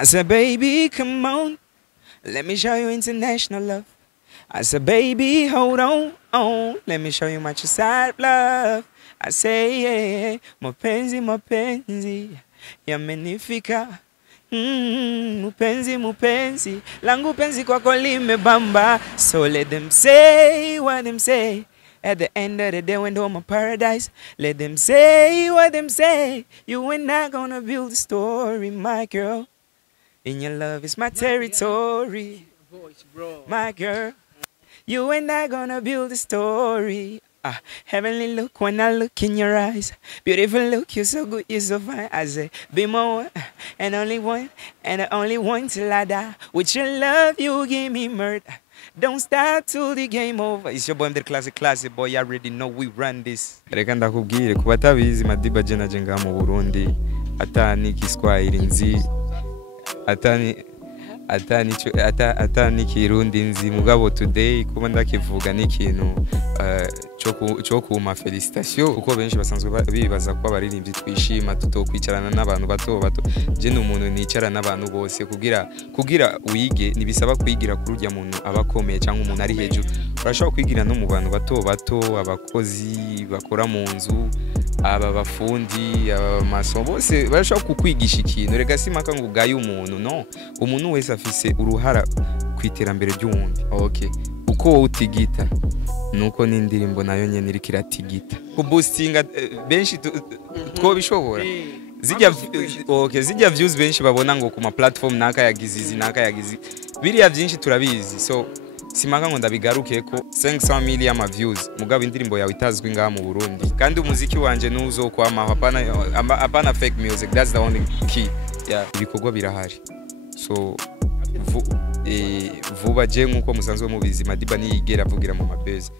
I said, baby, come on. Let me show you international love. I said, baby, hold on. Let me show you my true side love. I say, yeah, mapenzi, mapenzi, yamenifika. Mupenzi, langu penzi kwako limebamba. So let them say what them say. At the end of the day when home my paradise, let them say what them say. You and I gonna build a story, my girl. In your love is my territory, my girl. You and I gonna build a story. Heavenly look when I look in your eyes. Beautiful look, you're so good, you're so fine. I say, be my one, and only one, and the only one till I die. With your love, you give me murder. Don't start till the game over. It's your boy, the classic boy. You already know we run this. Reka ndakubwire ku batabizi Madiba je naje nga mu Burundi atani Kiswahili nzi atani Kirundi nzi mugabo today kuba ndakivuga n'ikintu cyo kuma felicitation uko benshi basanzwe bibaza ko abaririmbyi twishima tutokwicarana n'abantu bato je n'umuntu nicara n'abantu bose kugira wige nibisaba kwigira kuri urya muntu abakomeye cyangwa umuntu ari hejuru urashobora kwigira no mu bantu bato abakozi bakora mu nzu aba bafundi amaso bose barashobora kukwigisha ikintu rega simaka ngo ugaye umuntu no umuntu wese afise uruhara kwiterambere ry'uwundi okay uko utigita nuko n'indirimbo nayo nyene iri kiratigita ku boostinga benshi two bishobora zijya views benshi babona ngo ku ma platform naka yagizizi biriya byinshi turabizi so simaka ngo ndabigaruke ko 500 million ama views mugabo indirimbo yawe itazwi ngaha mu Burundi kandi umuziki wanje nuzo kwama hapana fake music, that's the only key. Yeah, ibikorwa birahari so vuba je nkuko musanzwe mubizi Madiba niyigera avugira mu mabezi.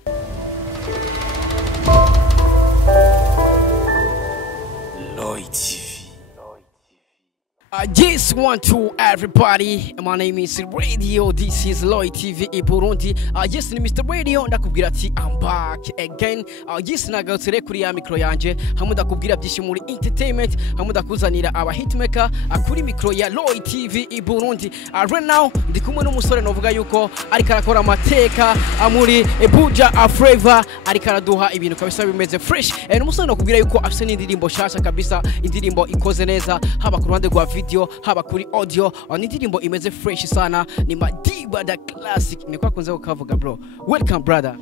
Yes, one to everybody. My name is Radio. This is Loy TV in Burundi. Yes, ni Mr. Radio. Ndakubwira ati I'm back again. Yes, nagarutse kuri ya mikro yanje. Hamwe ndakubwira byinshi muri entertainment. Hamwe ndakuzanira aba hitmaker kuri mikro ya Loy TV in Burundi. Right now ndi kumwe n'umusore novuga yuko ariko arakora amateka muri Buja Flavor, ariko araduha ibintu kabisa bimeze fresh. N'umusore nakubwira yuko afise n'indirimbo shasha kabisa, indirimbo ikoze neza haba ku ruhande rwa video haba kuri audio, indirimbo imeze fresh sana, ni Madiba the classic. Ni kwa kunze ukavuga bro. Welcome brother.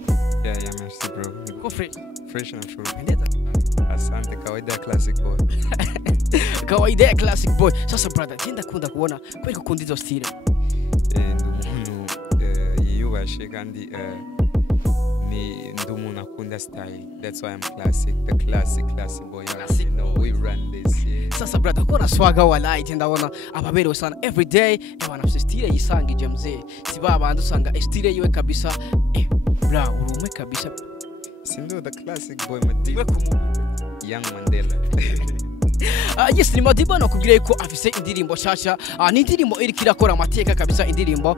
Yeah, merci bro. Ko fresh and sure. Asante kawaida classic boy. Kawaida classic boy. Sasa brother, jinda kunda kuona kweli kundi zo style. Ndumuntu yiyubashe kandi ni ndumuntu akunda style. That's why I'm classic, the classic boy. You know we run this. Yeah. Sasa brother, kuna swaga wala ndaona ababero sana every day abana style yisangije mzee. Siba abantu usanga style yiwe kabisa. Bra urume kabisa. Sindo the classic boy Madiba. Young Mandela. Yes, ni Madiba nakubwira yuko afise indirimbo shasha. Ni indirimbo iri kirakora amateka kabisa, indirimbo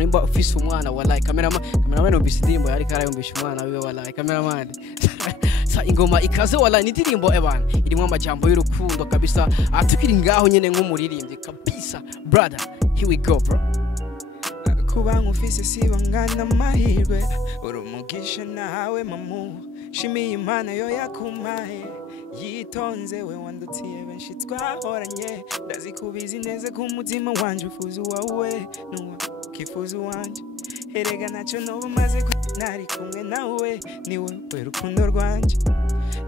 nimba office umwana wallahi cameraman ubise indirimbo yari karayombisha umwana wiwe wallahi cameraman. Sa ingoma ikaze wallahi, ni indirimbo ebana irimo amajambo y'urukundo kabisa. Tukiri ngaho nyene nk'umuririmbyi kabisa. Brother, here we go bro. Kubantu ufise sibangana mahirwe urumugisha nawe mamu shimiye Imana yo yakumaye yitonze we wandutiye benshi twahoranye ndazikubizi neze ku mutima wanje ufuza wawe nuwa kifuza wanje erega naco no maze nari kumwe nawe niwe rukundo rwanje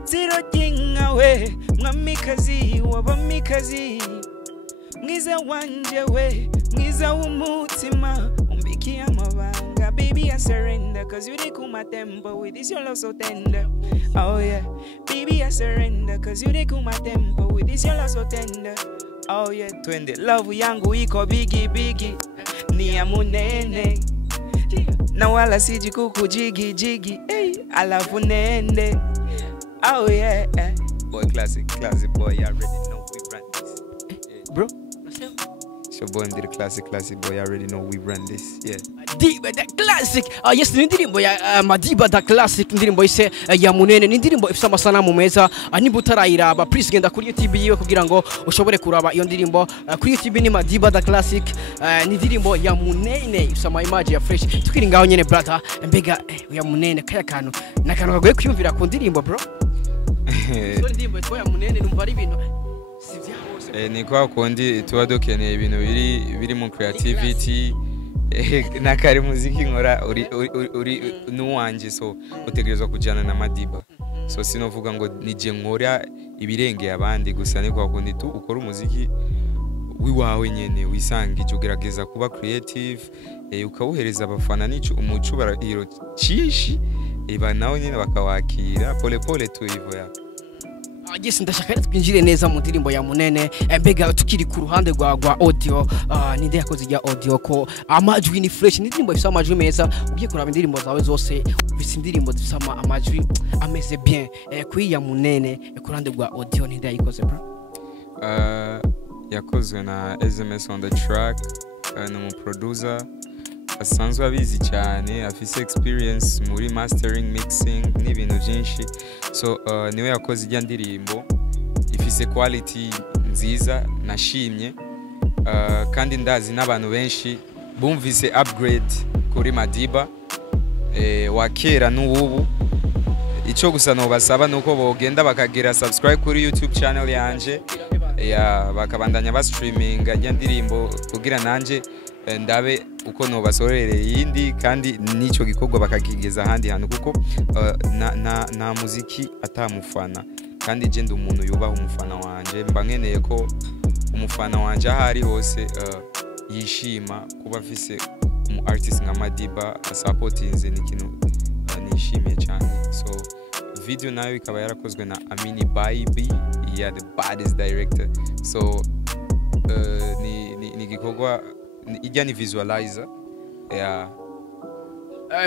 ziro kingawe mwamikazi wabamikazi mwiza wanje we mwiza w'umutima umbiki amabanga. Baby I surrender cause you take my tempo with this your love so tender. Oh yeah, baby I surrender cause you take my tempo with this your love so tender. Oh yeah, twende love yangu iko bigi ni amunene na wala siji kuku jigi alafu nende. Oh yeah, boy classic boy, you already know we run this. Bro It's your boy Madiba, classic boy. I already know we run this. Yeah. Madiba the classic. Yes, ni ndirimbo ya Madiba the classic, ndirimbo ise ya Munene, ni ndirimbo ifite amasanamu meza. Niba utarayiraba please genda kuri YouTube yiwe kugira ngo ushobore kuraba iyo ndirimbo. Kuri YouTube ni Madiba the classic. Ni ndirimbo ya Munene ifite ama image ya fresh. Tukiri ngaho nyene brother, mbega ya Munene kaya kantu nakano kagoye kwiyumvira ku ndirimbo bro. So ndirimbo ya Munene numva ari ibintu ni kwa kundi tuba dukeneye ibintu biri mu creativity na kare muziki nkora uri nuwanje, so utegerezwa kujana na Madiba. So sinovuga ngo nije nkora ibirenge abandi gusa, ni kwa kundi tu ukora umuziki wiwawe nyene wisangije, ugerageza kuba creative ukawuhereza abafana nico umuco barahiro cishi nawe nyene bakawakira pole pole tu hivyo ya. Yes, ndashaka twinjire neza mu ndirimbo ya Munene. Mbega tukiri ku ruhande rwa audio, ninde yakoze ya audio ko amajwi ni fresh, ni ndirimbo ifite amajwi meza. Ugiye kuraba indirimbo zawe zose ufite indirimbo zifite amajwi ameze bien. Kuri ya Munene ku ruhande rwa audio ninde yayikoze bro? Yakozwe na SMS on the track, ni mu producer asanzwe abizi cyane, afise experience muri mastering, mixing n'ibintu byinshi. So niwe yakoze ijya ndirimbo ifise quality nziza nashimye, kandi ndazi n'abantu benshi bumvise upgrade kuri Madiba wakera n'ubu. Ico gusa no basaba nuko bogenda bakagira subscribe kuri YouTube channel yanje, bakabandanya ba streaming ijya ndirimbo kugira nanje ndabe uko no basorereye yindi, kandi nico gikorwa bakakigeza handi hantu, kuko na muziki atamufana, kandi je ndi umuntu yubaha umufana wanje. Mba nkeneye ko umufana wanje ahari hose yishima kuba afise umu artist nka Madiba supportinze, ni kintu nishimiye cyane. So video nayo ikaba yarakozwe na Amini Baby, the baddest director. So ni gikorwa ijya ni visualizer ya.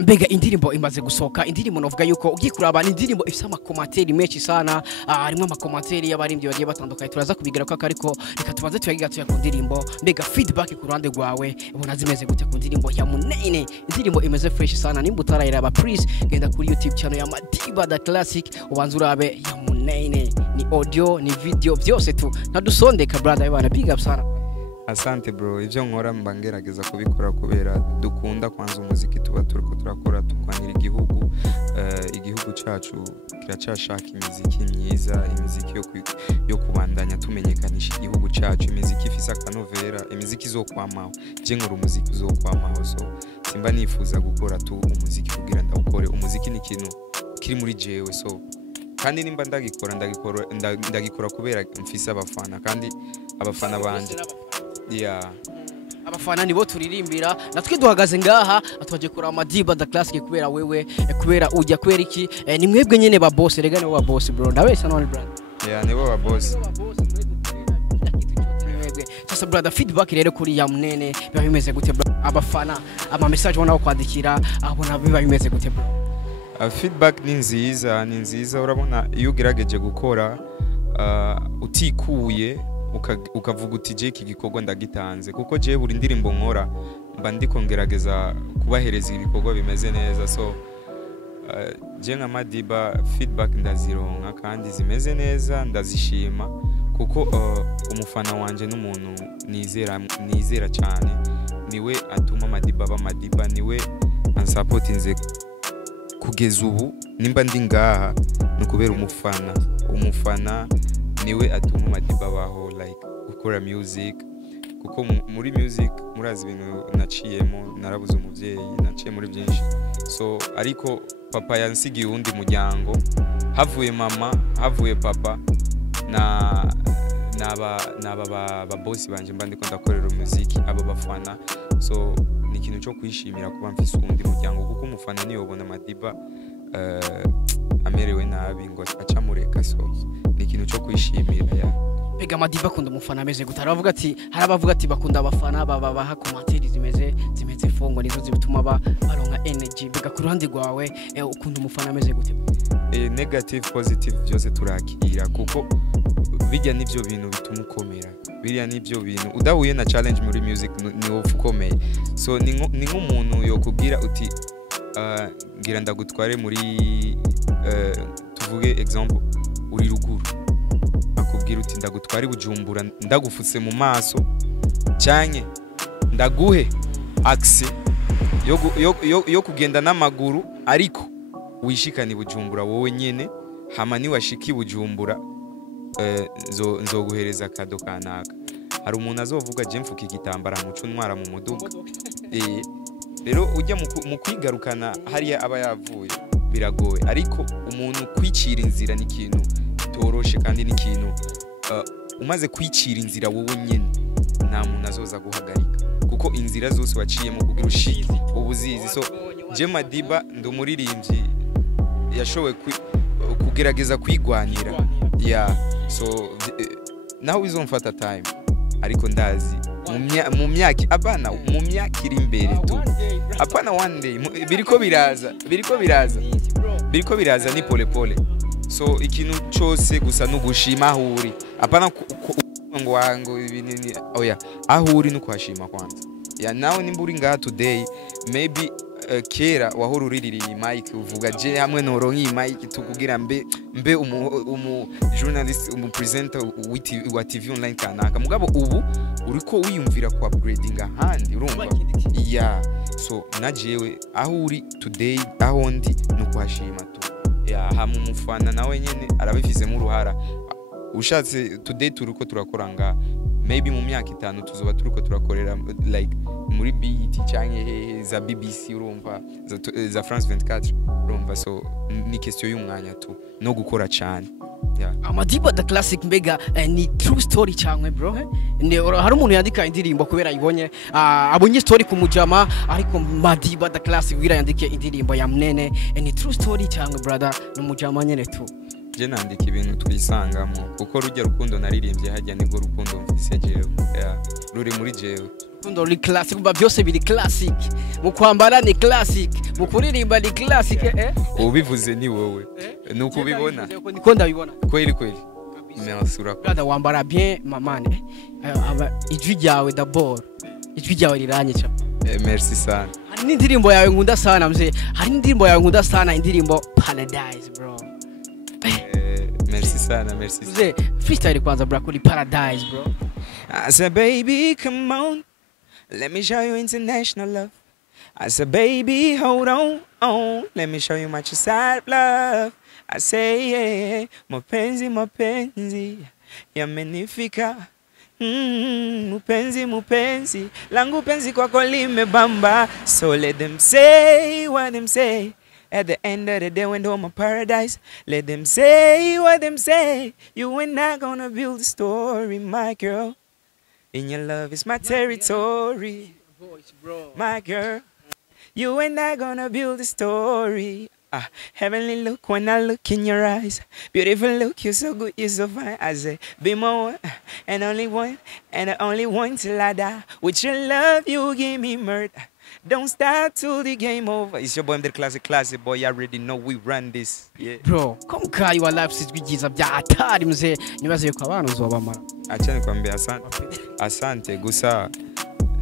Mbega indirimbo imaze gusoka, indirimbo novuga yuko ugiye kuraba ni indirimbo ifite amakomateri menshi sana, harimo amakomateri y'abaririmbyi bagiye batandukanye, turaza kubigira ko ariko reka tubanze tuyagiga tuya ku ndirimbo. Mbega feedback ku ruhande rwawe ubona zimeze gute ku ndirimbo ya Munene? Indirimbo imeze fresh sana, nimba utarayiraba please genda kuri YouTube channel ya Madiba the classic ubanze urabe ya Munene, ni audio ni video byose tu ntadusondeka brother, yabana big up sana. Asante bro, ivyo nkora mbangerageza kubikora kubera dukunda kwanza umuziki tuba turiko turakora tukwanira igihugu. Igihugu cacu kiracashaka imiziki myiza, imiziki yo kubandanya tumenyekanisha igihugu cacu, imiziki ifise akanovera, imiziki zo kwamaho. Je nkora umuziki zo kwamaho, so simba nifuza gukora tu umuziki kugira ndawukore. Umuziki ni kintu kiri muri jewe, so kandi nimba ndagikora kubera mfise abafana, kandi abafana banje abafana nibo turirimbira, natwe duhagaze ngaha atwaje kura Madiba the classic kubera wewe, kubera ujya kwera iki, ni mwebwe nyene ba boss, rega nibo ba boss bro, ndabesa none brother. Nibo ba boss. Sasa brother, feedback rero kuri ya Munene biba bimeze gute bro? Abafana ama message ubona kwandikira abona biba bimeze gute bro? Feedback ni nziza, urabona iyo ugerageje gukora utikuye ukavuga uti je iki gikorwa ndagitanze, kuko je buri ndirimbo nkora mba ndiko ngerageza kubahereza ibikorwa bimeze neza. So je nka Madiba feedback ndazironka kandi zimeze neza, ndazishima, kuko umufana wanje n'umuntu nizera cyane, niwe atuma Madiba ba Madiba, niwe ansupportinze kugeza ubu. Nimba ndi ngaha nukubera umufana niwe atuma Madiba baho like gukora music, kuko muri music murazi ibintu naciyemo, narabuze umuvyeyi, naciye muri byinshi. So ariko papa yansigiye undi muryango, havuye mama, havuye papa ba boss banje mba ndiko ndakorera umuziki aba bafana. So ni ikintu cyo kwishimira kuba mfise undi muryango, kuko umufana niyo ubona Madiba amerewe nabi ngo acamureka. So ni ikintu cyo kwishimira ya. Mbega Madiba akunda umufana ameze gute? Harabavuga ati bakunda abafana babaha komateri zimeze fongo, nizo zibituma baronka energy. Mbega ku ruhande rwawe ukunda umufana ameze gute? Negative positive byose turakira, kuko bijya nivyo bintu bituma ukomera biriya nivyo bintu udahuye na challenge muri music ni wowe ukomeye so ni nk'umuntu yokubwira uti ngira ndagutware muri tuvuge example uri ruguru akubwira uti ndagutware Bujumbura ndagufutse mu maso cyanye ndaguhe access yo kugenda n'amaguru ariko wishikani Bujumbura wowe nyene hama ni washiki Bujumbura nzoguhereza kado kanaka hari umuntu azovuga je mfuka igitambara muco ntwara mu muduga rero ujya mu kwigarukana hariya aba yavuye biragoye ariko umuntu kwicira inzira ni ikintu toroshe kandi ni ikintu umaze kwicira inzira wowe nyene nta muntu azoza guhagarika kuko inzira zose waciyemo kugira ushiki ubuzizi so je Madiba ndumuririmbyi yashowe kugerageza kwigwanira so naho bizomfata time ariko ndazi mu myaka abana mu myaka iri imbere tu apana one day biriko biraza ni pole pole so ikintu cyose gusa nugushima ahuri apana ngo ibinini oya ahuri nukwashima kwanza nawe nimba uri ngaha today maybe kera wahora uriririye mic uvuga je hamwe noronka iyi mic tukugira mbe umu journalist umu presenter wa TV online kanaka mugabo ubu uriko wiyumvira ku upgrading ahandi urumva so najewe aho uri today aho ndi nukwashima tu hamu mufana nawe nyene arabifizemo uruhara ushatse today turiko turakora nga maybe mu myaka 5 tuzoba turiko turakorera like muri BET cyangwa za BBC urumva za France 24 urumva so ni question y'umwanya tu no gukora cyane Madiba the classic mbega ni true story cyangwa bro hari umuntu yandika indirimbo kubera ibonye abonye story kumujama ariko Madiba the classic wira yandike indirimbo ya mnene ni true story cyangwa brother numujama nyene tu je nandika ibintu twisangamo kuko rujya rukundo naririmbye hajya nigo rukundo mfise jewe ruri muri jewe rukundo ri classic ba byose biri classic mu kwambara ni classic mu kuririmba ni classic ubivuze ni wowe nuko ubibona niko ndabibona kweli mesura brother wambara bien mamane ijwi ryawe d'abord ijwi ryawe riranye cha merci sana hari indirimbo yawe nkunda sana mzee hari indirimbo yawe nkunda sana indirimbo Paradise bro merci sana Mzee freestyle kwanza bro kuri Paradise bro I said baby come on let me show you international love I said baby hold on let me show you my true side love I say yeah mapenzi yamenifika mupenzi langu penzi kwako limebamba so let them say what them say at the end of the day when they're my paradise let them say what them say you and I gonna build a story my girl in your love is my territory my girl you and I gonna build a story heavenly look when I look in your eyes beautiful look you're so good you're so fine I say be my one and only one and the only one till I die with your love you give me murder don't start till the game over it's your boy the classic boy you already know we run this bro come kai wa life sizwigiza bya atari mzee nibaze ko abantu uzobamara achane kwambia asante gusa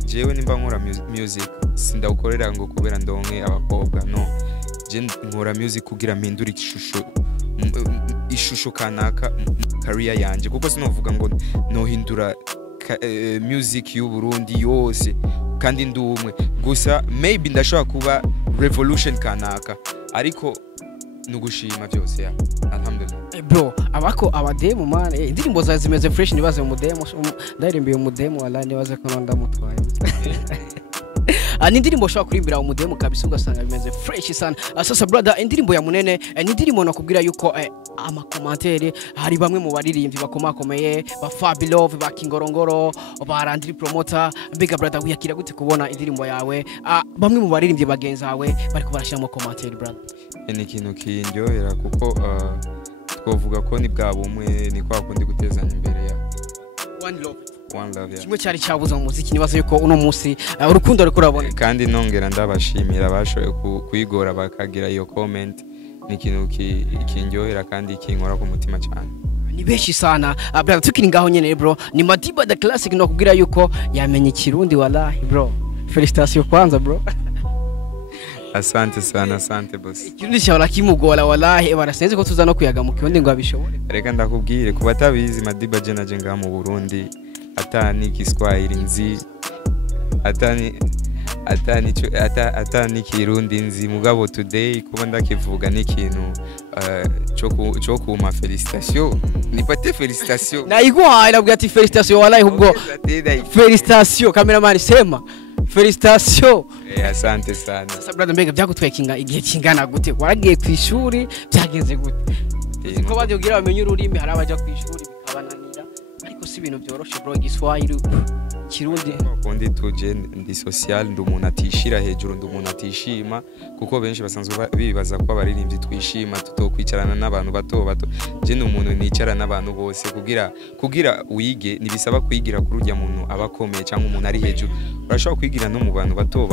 jewe nimba nkora music sindawukorera ngo kubera ndonke abakobwa no je nkora music kugira mpindura ishusho kanaka career yanje kuko sinovuga ngo no hindura music y'u Burundi yose kandi ndumwe gusa maybe ndashobora kuba revolution kanaka ariko nugushima byose ya alhamdulillah bro abako abademo man indirimbo zawe zimeze fresh nibaze mu demo ndarimbiye mu demo wala nibaze ko ndamutwaye indirimbo shaka kurimbira mu demo kabisa ugasanga bimeze fresh sana sasa brother indirimbo ya munene indirimbo nakubwira yuko ama commentaire hari bamwe mu baririmbyi bakomakomeye ba Fabilove ba Kingorongoro ba Randri promoter mbega brother wiyakira gute kubona indirimbo yawe bamwe mu baririmbyi bagenzawe bariko barashira mu commentaire brother ni ikintu kinjyohera kuko twovuga ko ni bwa bumwe ni kwa kundi gutezanya imbere ya one love kimwe cyari cyabuza mu muziki nibaze yuko uno munsi urukundo ruri kurabona kandi nongera ndabashimira bashoye kuyigora bakagira iyo comment ni ikintu kinjyohera kandi kinkora ku mutima cyane ni benshi sana brother tukiri ngaho nyene bro ni Madiba the classic no kugira yuko yamenye kirundi wallahi bro felicitation kwanza bro asante sana asante boss kirundi cyabara kimugora wallahi barasenze ko tuza no kuyaga mu kirundi ngo abishobore reka ndakubwire kuba tabizi Madiba je naje ngaho mu Burundi atani Kiswahili nzi atani kirundi nzi mugabo today kuba ndakivuga n'ikintu cyo kuma felicitation nipate felicitation naiguhaye nabwo ati felicitation wallahi ubwo felicitation cameraman sema felicitation asante sana brother mbega byagutwekinga igihe kingana gute waragiye ku ishuri byagenze gute ko badugira bamenye ururimi hari abaje ku ishuri bikabananira ariko si ibintu byoroshe bro Igiswahili kirundi kundi tuje ndi social ndi umuntu atishira hejuru ndi umuntu atishima kuko benshi basanzwe bibaza ko abaririmbyi twishima tutokwicarana n'abantu bato je ni umuntu nicara n'abantu bose kugira wige nibisaba kwigira kuri urya muntu abakomeye cyangwa umuntu ari hejuru urashobora kwigira no mu bantu bato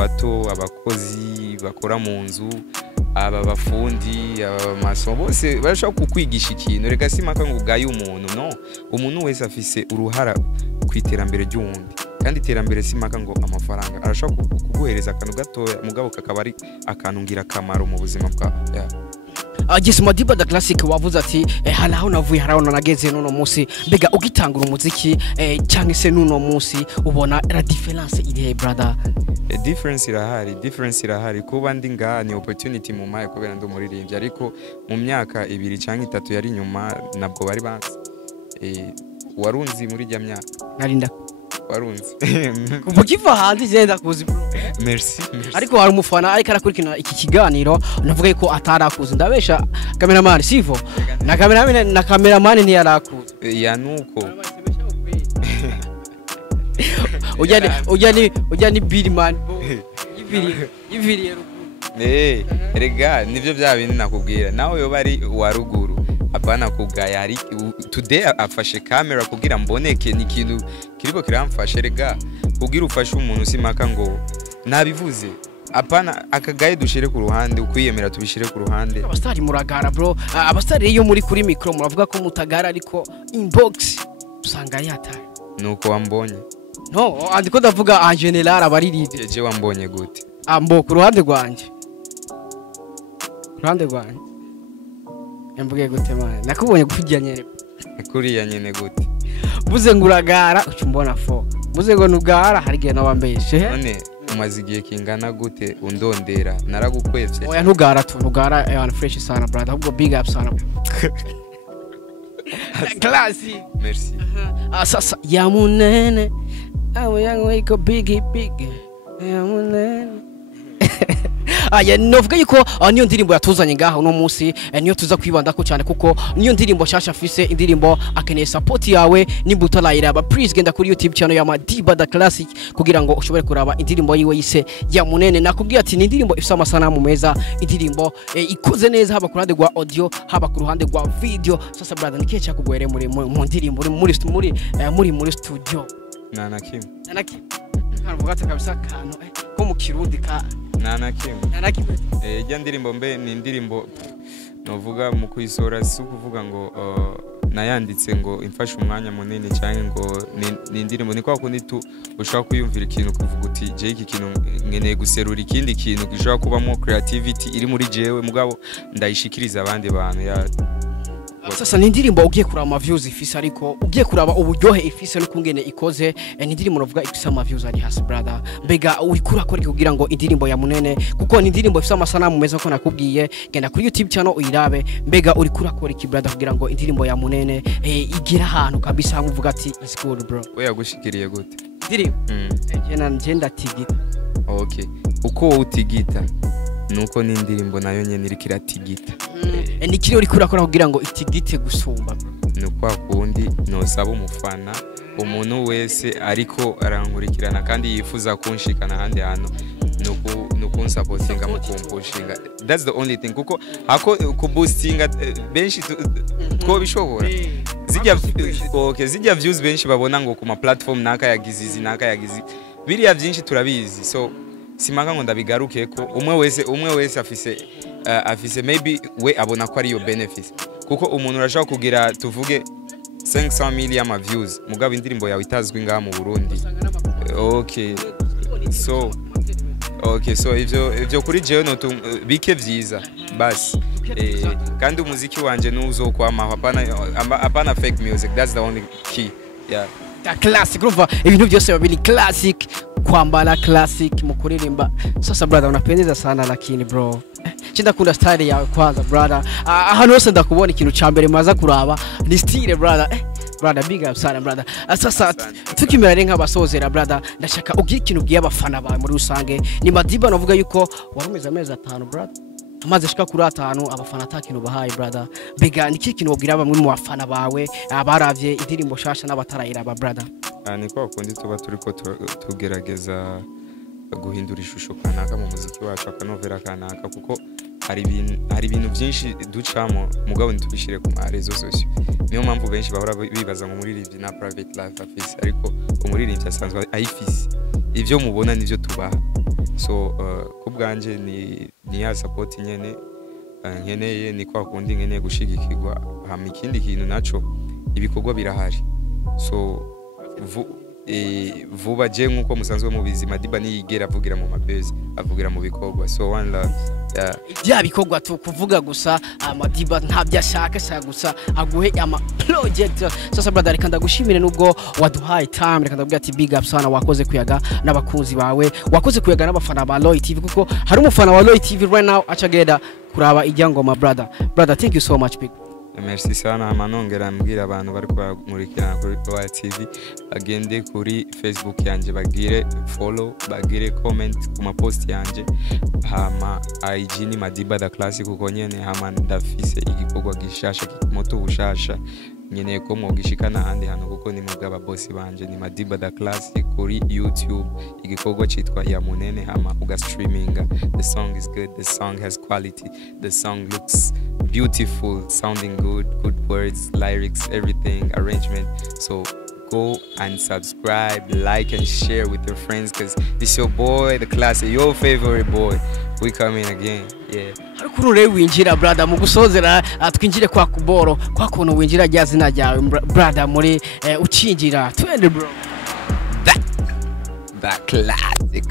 abakozi bakora mu nzu aba bafundi maso bose barashobora kukwigisha ikintu reka simaka ngo ugaye umuntu wese afise uruhara kwiterambere ry'uwundi kandi iterambere simaka ngo amafaranga arashobora kuguhereza akantu gatoya mugabo kakaba ari akantu ngira kamaro mu buzima bwa Agise Madiba the classic wavuze ati halaho navuye haraho nageze nuno munsi mbega ugitangura umuziki cyangwa se nuno munsi ubona la difference iri brother difference irahari kuba ndi ngaha ni opportunity mu maye kubera ndo muririmbyi ariko mu myaka 2 cyangwa 3 yari nyuma nabwo bari banse warunzi muri jya myaka narinda warunzi kuvuga hanze zenda kuzi bro merci ariko hari umufana ariko arakurikina iki kiganiro navuga ko atarakuze ndabesha cameraman sivo na cameraman ntiyarakuze ya nuko ujyani Billman iviri rega nivyo bya bintu nakubwira nawe yo bari waruguru apana kugaya ari today afashe camera kugira mboneke ni kintu kiriko kiramfashe rega kugira ufashe umuntu simaka ngo nabivuze apana akagaye dushire ku ruhande ukwiyemera tubishire ku ruhande abastari muragara bro abastari iyo muri kuri micro muravuga ko mutagara ariko inbox usanga yatari nuko wambonye no andiko ndavuga en general abariride je wambonye gute ambo ku ruhande rwanje embuge gute man nakubonye kujya nyene kuri ya nyene gute buze nguragara ucumbona fo buze ngo nugara harigiye nabambeshe none umazigiye kingana gute undondera naragukwevye oya ntugara yana fresh sana brother ahubwo big up sana classy merci sasa ya munene aho yangu iko big ya munene aya novuga yuko niyo ndirimbo yatuzanye ngaha uno munsi niyo tuza kwibanda ko cyane kuko niyo ndirimbo shasha afise indirimbo akeneye support yawe nimbuto layiraba please genda kuri YouTube channel ya Madiba the classic kugira ngo ushobore kuraba indirimbo yiwe yise ya munene nakubwiye ati ni indirimbo ifite amasanamu meza indirimbo ikoze neza haba ku ruhande rwa audio haba ku ruhande rwa video sasa brother nikiye cyakugwere mu ndirimbo muri studio nanakim nkavuga ati kabisa kantu ko mu kirundi ka nanakim ijya ndirimbo mbe ni indirimbo novuga mu kuyisora si kuvuga ngo nayanditse ngo imfashe umwanya munini cyane ngo ni indirimbo ni kwa kundi tu ushaka kuyumvira ikintu kuvuga uti je iki kintu nkeneye guserura ikindi kintu gishobora kubamo creativity iri muri jewe mugabo ndayishikiriza abandi bantu ya sasa ni indirimbo ugiye kuraba ama views ifise ariko ugiye kuraba uburyohe ifise no kungene ikoze ni indirimbo novuga ifise ama views ari hasi brother mbega urikura ko kugira ngo indirimbo ya munene kuko ni indirimbo ifise amasanamu meza ko nakubwiye genda kuri YouTube channel uyirabe mbega urikura ko iki brother kugira ngo indirimbo ya munene igira ahantu kabisa nkuvuga ati it's good bro we yagushikiriye gute ndirimbo ngenda tigita okay uko utigita nuko ni indirimbo nayo nyene iri kiratigita ni kiri urikura ko kugira ngo itigite gusumba nuko akundi nosaba umufana umuntu wese ariko arankurikirana kandi yifuza kunshikana handi hano nuko supportinga mu kumpushinga that's the only thing kuko hako kuboostinga benshi ko bishobora zijya views benshi babona ngo ku ma platform naka yagizizi biriya byinshi turabizi so simaka ngo ndabigaruke ko umwe wese afise maybe we abona ko ari yo benefit kuko umuntu urashaka kugira tuvuge 500,000 y'ama views mugabo indirimbo yawe itazwi ngaha mu Burundi. Okay so ivyo kuri jewe no bike vyiza basi kandi umuziki wanje nuzokwamaho apana fake music, that's the only key. Yeah, classic ruva ibintu byose babiri classic, kwambara classic mu kuririmba. Sasa brother unapendeza sana lakini bro ndakunda style yawe kwanza brother. Ahantu hose ndakubona ikintu cyambere maza kuraba ni style brother. Brother big up sana brother. Sasa tukimera renga basozera brother, ndashaka ugira ikintu bwiye abafana bawe muri rusange. Ni Madiba navuga yuko warumeza amezi 5 brother, amaze shika kuri 5 abafana atakintu bahaye brother. Bega niki kintu ubwira bamwe mu bafana bawe abaravye indirimbo shasha n'abatarayiraba brother? Niko kundi tuba turiko tugerageza guhindura ishusho kanaka mu muziki wacu, akanovera kanaka, kuko hari ibintu byinshi ducamo mugabo ntitubishire ku marezo sosio. Niyo mpamvu benshi bahora bibaza ngo umuririmbyi na private life afise, ariko umuririmbyi asanzwe ayifise. Ivyo mubona nivyo tubaha. So kubwanje ni ya support nyene nkeneye, ni kwa kundi nkeneye gushigikirwa. Hama ikindi kintu naco ibikorwa birahari. So vuba je nkuko musanzwe mu bizima Madiba niyigera avugira mu mabezi, avugira mu bikorwa. So one love. Yeah, bya bikorwa tukuvuga gusa Madiba nta byashaka gusa aguhe ama project. Sasa brother reka ndagushimire nubwo waduhaye time, reka ndabwira ati big up sana, wakoze kuyaga n'abakunzi bawe, wakoze kuyaga n'abafana ba Loy TV, kuko hari umufana wa Loy TV right now acagenda kuraba ijyangoma brother. Thank you so much big. Merci sana. Amanongera mbwira abantu bari kumurikira kuri Loy TV agende kuri Facebook yanje, bagire follow, bagire comment ku ma post yanje. Hama IG ni Madiba the Classic uko nyene. Hama ndafise igikorwa gishasha moto bushasha nyene ko mwogishikana handi hano, kuko ni mugaba boss banje ni Madiba the Classic kuri YouTube. Igikorwa citwa ya munene, hama uga streaminga. The song is good, the song has quality, the song looks beautiful, sounding good words, lyrics, everything, arrangement. So go and subscribe, like and share with your friends, cause it's your boy the Classic, your favorite boy. We coming again. Yeah, harukuru re winjira brother mu gusozera twinjire kwa kuboro kwa kono winjira ryazina ryawe brother muri ucinjira twende bro. That Classic.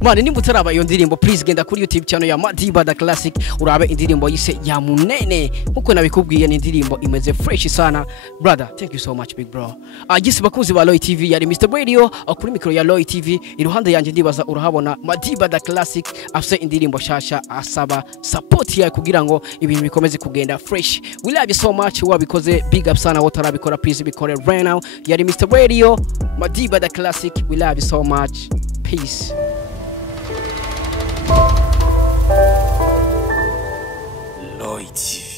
Mane nimba utaraba iyo ndirimbo please genda kuri YouTube channel ya Madiba the Classic urabe indirimbo yise ya munene, nkuko nabikubwiye ni indirimbo imeze fresh sana brother. Thank you so much big bro. Agisi bakuzi ba Loy TV, yari Mr Radio kuri mikro ya Loy TV. Iruhande yanje ndibaza urahabona Madiba the Classic afise indirimbo shasha, asaba support yawe kugira ngo ibintu bikomeze kugenda fresh. We love you so much, wabikoze big up sana, wotarabikora please bikore right now. Yari Mr Radio, Madiba the Classic, we love you so much. Peace. Loy TV.